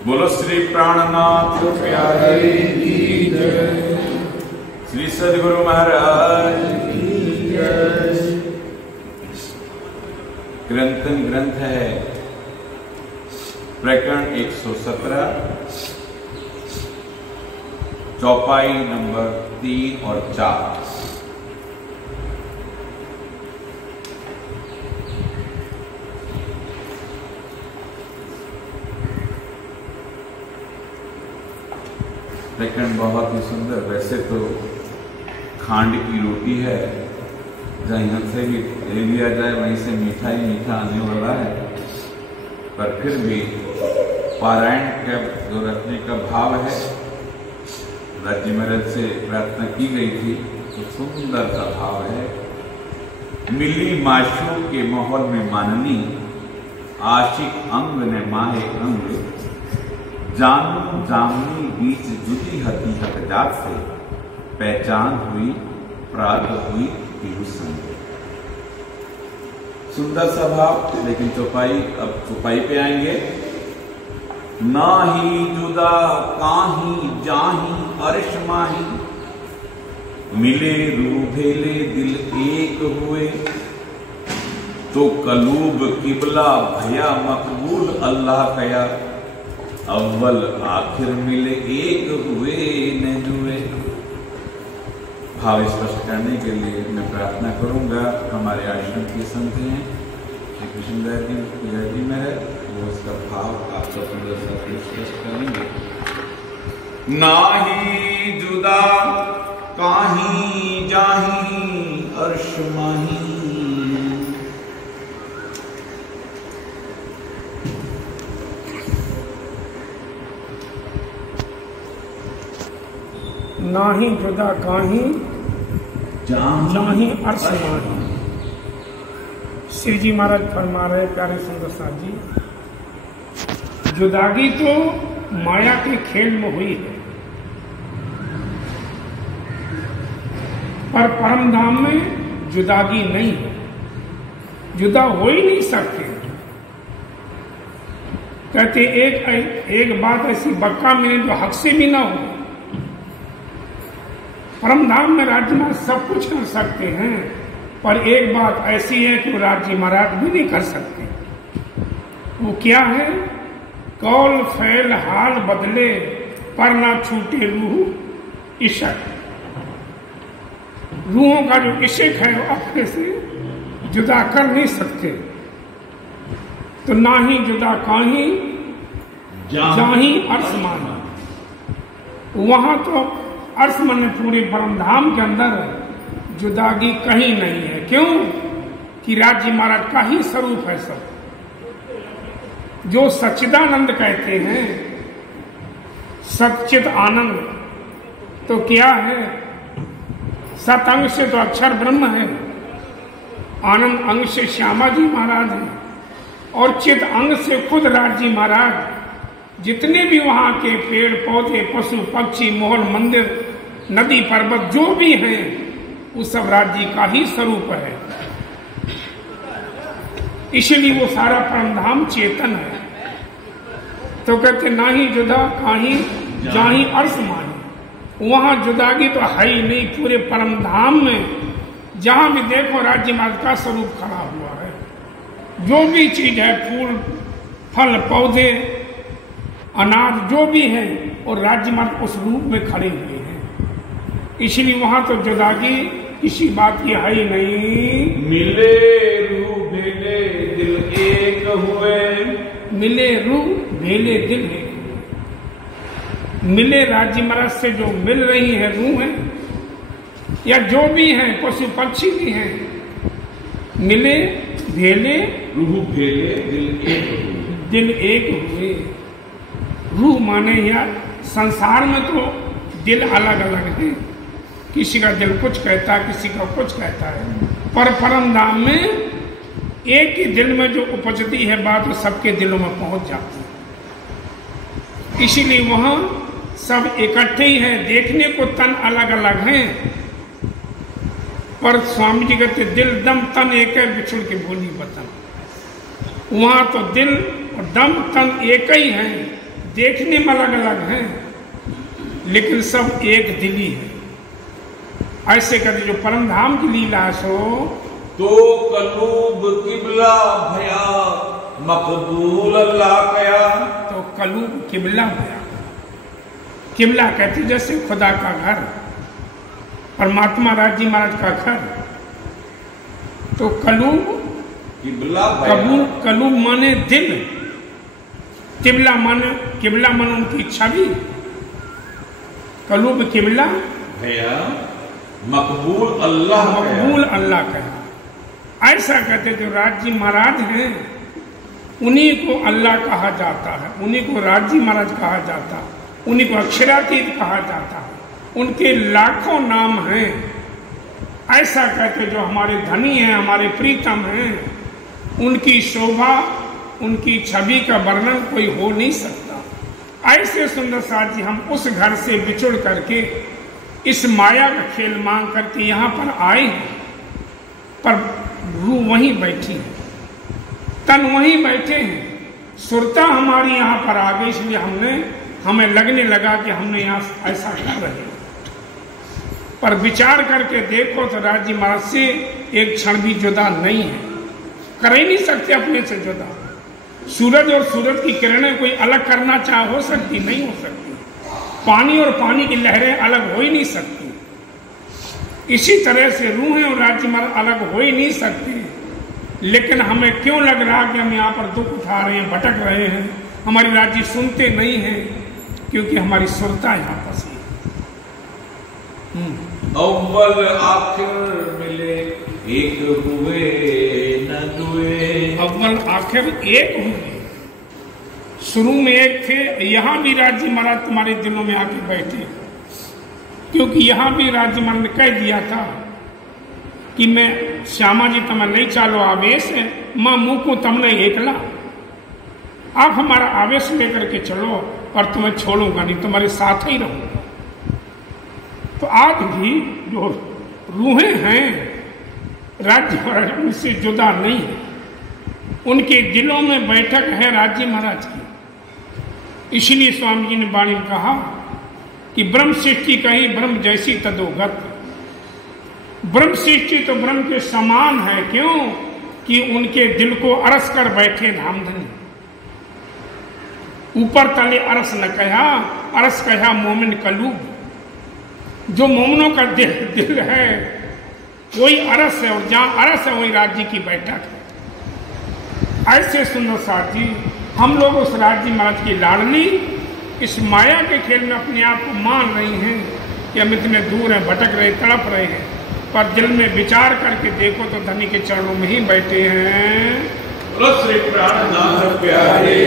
बोलो श्री प्राणनाथ प्यारे की जय। श्री सद्गुरु महाराज की जय। ग्रंथ है प्रकरण 117, चौपाई नंबर 3 और 4। प्रकरण बहुत ही सुंदर। वैसे तो खांड की रोटी है, जहाँ से भी ले लिया जाए वहीं से मीठा ही मीठा आने वाला है, पर फिर भी पारायण का जो रखने का भाव है, राज्य महाराज से प्रार्थना की गई थी, तो सुंदर सा भाव है। मिली माशू के माहौल में माननी, आशिक अंग ने माहे अंग, जानू जामनी बीच जुदी हकीकत जात से, पहचान हुई प्राप्त हुई संग। सुंदर सा भाव। लेकिन अब चौपाई पे आएंगे। ना ही जुदा काही जाही अर्श माही, मिले रूह भेले दिल एक हुए, तो कलूब किबला भया मकबूल अल्लाह कया, अव्वल आखिर मिले एक हुए न जुए। भाव स्पष्ट करने के लिए मैं प्रार्थना करूंगा। हमारे आश्रम के संत हैं श्री कृष्णदास जी में है, वो इसका भाव आपको सुंदर सा स्पष्ट करेंगे। नाही जुदा काही जाही अर्श माही, नाही जुदा काही जाही अर्श माही। शिव जी महाराज फरमा रहे प्यारे सुंदर साथ जी, जुदागी तो माया के खेल में हुई है, पर परम धाम में जुदागी नहीं है। जुदा हो ही नहीं सकते। कहते एक बात ऐसी बक्का मिले जो हक से भी ना हो। परम धाम में राज्य में सब कुछ कर सकते हैं, पर एक बात ऐसी है कि वो राज्य महाराज भी नहीं कर सकते। वो क्या है? कौल फैल हाल बदले पर ना छूटे रूह इशक। रूहों का जो इशक है वो अपने से जुदा कर नहीं सकते। तो ना ही जुदा काही जाही अर्श माही। वहां तो अर्श मन पूरे परम धाम के अंदर जुदागी कहीं नहीं है। क्यों? कि राज्य महाराज का ही स्वरूप है सब। जो सच्चिदानंद कहते हैं, सच्चित आनंद, तो क्या है? सत अंग से तो अक्षर ब्रह्म है, आनंद अंग से श्यामा जी महाराज हैं, और चित अंग से खुद राज्य महाराज। जितने भी वहां के पेड़ पौधे पशु पक्षी महल मंदिर नदी पर्वत जो भी हैं, वो सब राज्य का ही स्वरूप है। इसलिए वो सारा परमधाम चेतन है। तो कहते ना ही जुदा काही जाही अर्श माही। वहां जुदागी तो है ही नहीं। पूरे परमधाम में जहां भी देखो राज्य महाराज का स्वरूप खड़ा हुआ है। जो भी चीज है, फूल फल पौधे अनाज जो भी है, और राज्य महाराज उस रूप में खड़े हुए हैं। इसलिए वहां तो जुदागी किसी बात की है ही नहीं। मिले रूह भेले दिल एक हुए, मिले रूह भेले दिल एक हुए। मिले राज्य महाराज से जो मिल रही है रूह है, या जो भी है पशु पक्षी भी हैं, मिले भेले रूह भेले दिल एक हुए। दिल एक हुए। रूह माने यार संसार में तो दिल अलग अलग है। किसी का दिल कुछ कहता है, किसी का कुछ कहता है, पर परम धाम में एक ही दिल में जो उपजती है बात, वो सबके दिलों में पहुंच जाती है। इसीलिए वहां सब इकट्ठे ही हैं। देखने को तन अलग अलग हैं, पर स्वामी जी कहते दिल दम तन एक है, बिछुड़ के भूली वतन। वहां तो दिल और दम तन एक ही है, देखने में अलग अलग हैं, लेकिन सब एक दिली है। ऐसे करके जो परम धाम की लीला है सो तो कलूब किबला भया मकबूल अल्लाह कया। तो कलूब किबला भया, किबला कहते जैसे खुदा का घर, परमात्मा राज जी महाराज का घर। तो कलूब किबला कलूब माने दिल, किबला माने उनकी छवि। कलूब किबला भया मकबूल अल्लाह कहा। ऐसा कहते जो राज जी महाराज हैं उन्हीं को अल्लाह कहा जाता है, उन्हीं को राज जी महाराज कहा जाता है, उन्हीं को अक्षरातीत कहा जाता है। उनके लाखों नाम हैं। ऐसा कहते जो हमारे धनी हैं, हमारे प्रीतम हैं, उनकी शोभा, उनकी छवि का वर्णन कोई हो नहीं सकता। ऐसे सुंदर साथ जी हम उस घर से बिछुड़ करके इस माया का खेल मांग करके यहाँ पर आए हैं, पर रूह वहीं बैठी है, तन वहीं बैठे हैं। सुरता हमारी यहाँ पर आ गई, इसलिए हमें लगने लगा कि हमने यहाँ ऐसा कर रहे हैं। पर विचार करके देखो तो राज जी महाराज से एक क्षण भी जुदा नहीं है, कर ही नहीं सकते अपने से जुदा। सूरज और सूरज की किरणें कोई अलग करना चाहे हो सकती? नहीं हो सकती। पानी और पानी की लहरें अलग हो ही नहीं सकती। इसी तरह से रूहें और राज जी महाराज अलग हो ही नहीं सकती। लेकिन हमें क्यों लग रहा कि हम यहाँ पर दुख उठा रहे हैं, भटक रहे हैं, हमारी राज जी सुनते नहीं हैं? क्योंकि हमारी सुरता यहाँ पर अव्वल आखिर मिले एक हुए न दुए। अव्वल आखिर एक हुए, शुरू में एक थे। यहाँ भी राज जी महाराज तुम्हारे दिलों में आके बैठे, क्योंकि यहाँ भी राज जी महाराज ने कह दिया था कि मैं श्यामा जी तुम्हें नहीं चालो आवेश है, माँ मुँह को तुमने एकला, आप हमारा आवेश लेकर के चलो, पर तुम्हें छोड़ूंगा नहीं, तुम्हारे साथ ही रहूंगा। तो आज भी जो रूहें हैं राज जी महाराज उनसे जुदा नहीं है, उनके दिलों में बैठक है राज जी महाराज की। इसलिए स्वामी जी ने वाणी में कहा कि ब्रह्म सृष्टि कही ब्रह्म जैसी तदोगत। ब्रह्म सृष्टि तो ब्रह्म के समान है, क्यों कि उनके दिल को अरस कर बैठे धामधनी। ऊपर तले अरस न कहा, अरस कहा मोमिन कलूब। जो मोमनों का दिल है वही अरस है, और जहाँ अरस है वही राज जी की बैठक है। ऐसे सुंदर साथ जी हम लोग उस राज जी महाराज की लाडली इस माया के खेल में अपने आप को मान रही हैं कि हम इतने दूर हैं, भटक रहे, तड़प रहे हैं, पर दिल में विचार करके देखो तो धनी के चरणों में ही बैठे हैं। श्री प्राणनाथ प्यारे